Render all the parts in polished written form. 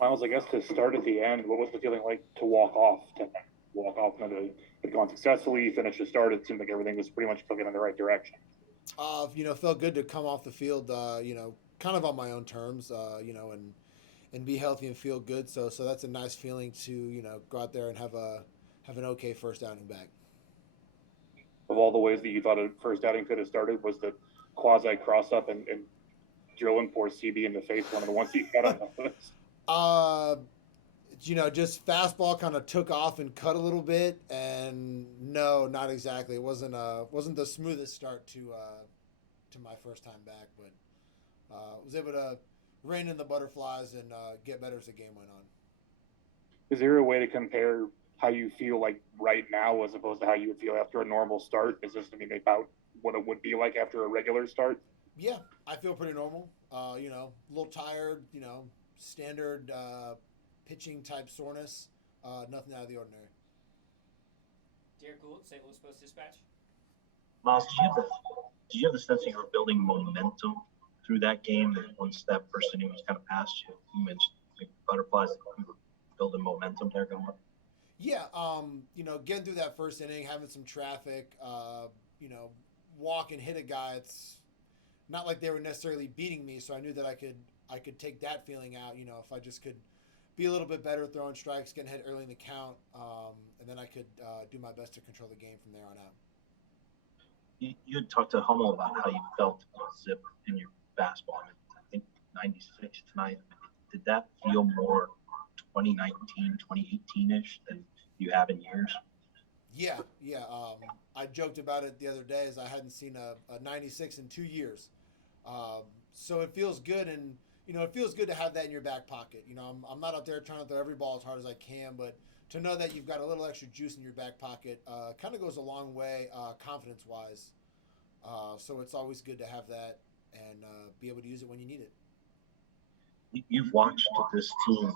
Miles, I guess to start at the end, what was the feeling like to walk off? To walk off, and had gone successfully, finished the start. It seemed like everything was pretty much clicking in the right direction. Felt good to come off the field, kind of on my own terms, and be healthy and feel good. So that's a nice feeling to go out there and have an okay first outing back. Of all the ways that you thought a first outing could have started, was the quasi cross up and drilling poor CB in the face one of the ones you had on the list. uh, just fastball kind of took off and cut a little bit, and no, not exactly. It wasn't the smoothest start to my first time back, but was able to rein in the butterflies and get better as the game went on. Is there a way to compare how you feel like right now as opposed to how you would feel after a normal start? Is this, I mean, about what it would be like after a regular start? Yeah, I feel pretty normal. A little tired. Standard pitching type soreness. Nothing out of the ordinary. Derek Gould, St. Louis Post Dispatch. Miles, did you have the sense that you were building momentum through that game? And once that first inning was kind of past you, you mentioned like butterflies. You were building momentum there going. Yeah, getting through that first inning, having some traffic, walk and hit a guy. It's not like they were necessarily beating me, so I knew that I could take that feeling out. If I just could be a little bit better throwing strikes, getting hit early in the count, and then I could do my best to control the game from there on out. You had talked to Hummel about how you felt zip in your fastball. I think 96 tonight. Did that feel more 2019, 2018 ish than you have in years? Yeah, yeah. I joked about it the other day as I hadn't seen a 96 in 2 years. So it feels good, and it feels good to have that in your back pocket. I'm not out there trying to throw every ball as hard as I can, but to know that you've got a little extra juice in your back pocket kind of goes a long way, confidence wise. So it's always good to have that and be able to use it when you need it. You've watched this team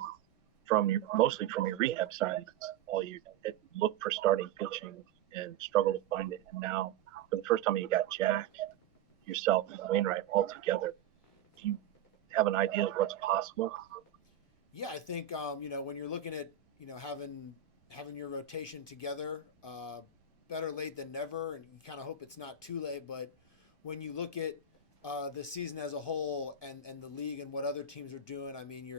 from your mostly from your rehab side all year. Look for starting pitching and struggle to find it. And now, for the first time, you got Jack, yourself, and Wainwright all together. Do you have an idea of what's possible? Yeah, I think when you're looking at having your rotation together, better late than never, and you kind of hope it's not too late. But when you look at the season as a whole and the league and what other teams are doing, I mean,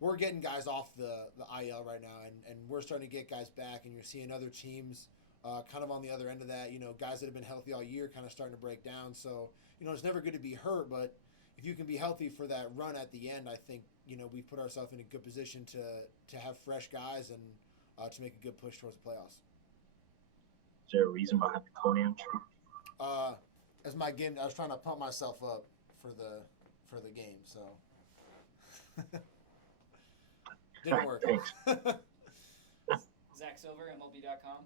we're getting guys off the IL right now, and we're starting to get guys back, and you're seeing other teams kind of on the other end of that. Guys that have been healthy all year kind of starting to break down. So it's never good to be hurt, but if you can be healthy for that run at the end, I think we've put ourselves in a good position to have fresh guys and to make a good push towards the playoffs. Is there a reason behind the Conan tree? Uh, as my game, I was trying to pump myself up for the game, so didn't work. Thanks. Zach Silver, MLB.com.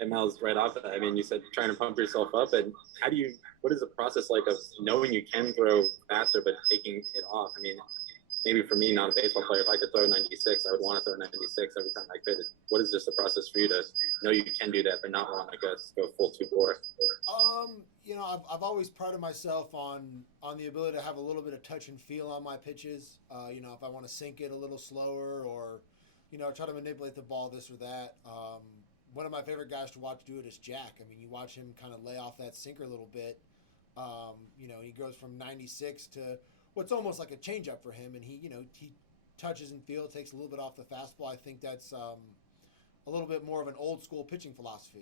And Miles, right off that, I mean, you said trying to pump yourself up, and what is the process like of knowing you can throw faster but taking it off? I mean, maybe for me, not a baseball player, if I could throw 96, I would want to throw 96 every time I could. What is just the process for you to know you can do that but not want to go full 2-4? I've always prided myself on the ability to have a little bit of touch and feel on my pitches. If I want to sink it a little slower or, try to manipulate the ball this or that. One of my favorite guys to watch do it is Jack. I mean, you watch him kind of lay off that sinker a little bit. He goes from 96 to what's almost like a changeup for him, and he touches and feels, takes a little bit off the fastball. I think that's a little bit more of an old school pitching philosophy.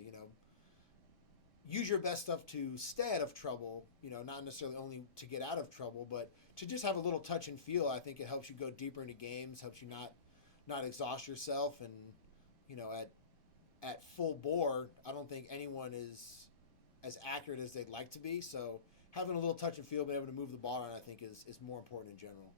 Use your best stuff to stay out of trouble. Not necessarily only to get out of trouble, but to just have a little touch and feel. I think it helps you go deeper into games, helps you not exhaust yourself, and at full bore, I don't think anyone is as accurate as they'd like to be. So having a little touch and feel, being able to move the ball around, I think is more important in general.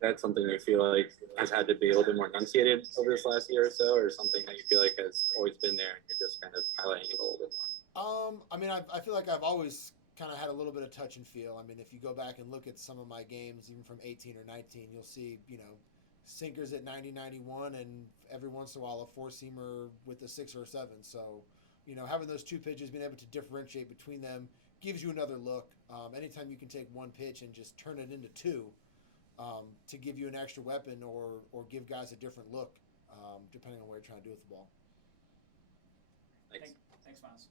That's something you feel like has had to be a little bit more enunciated over this last year or so, or something that you feel like has always been there and you're just kind of highlighting it a little bit more? I mean, I feel like I've always kind of had a little bit of touch and feel. I mean, if you go back and look at some of my games, even from 18 or 19, you'll see, sinkers at 90, 91, and every once in a while a four-seamer with a 6 or a 7. So, having those two pitches, being able to differentiate between them gives you another look. Anytime you can take one pitch and just turn it into two, to give you an extra weapon or give guys a different look, depending on what you're trying to do with the ball. Thanks. Thanks, Miles.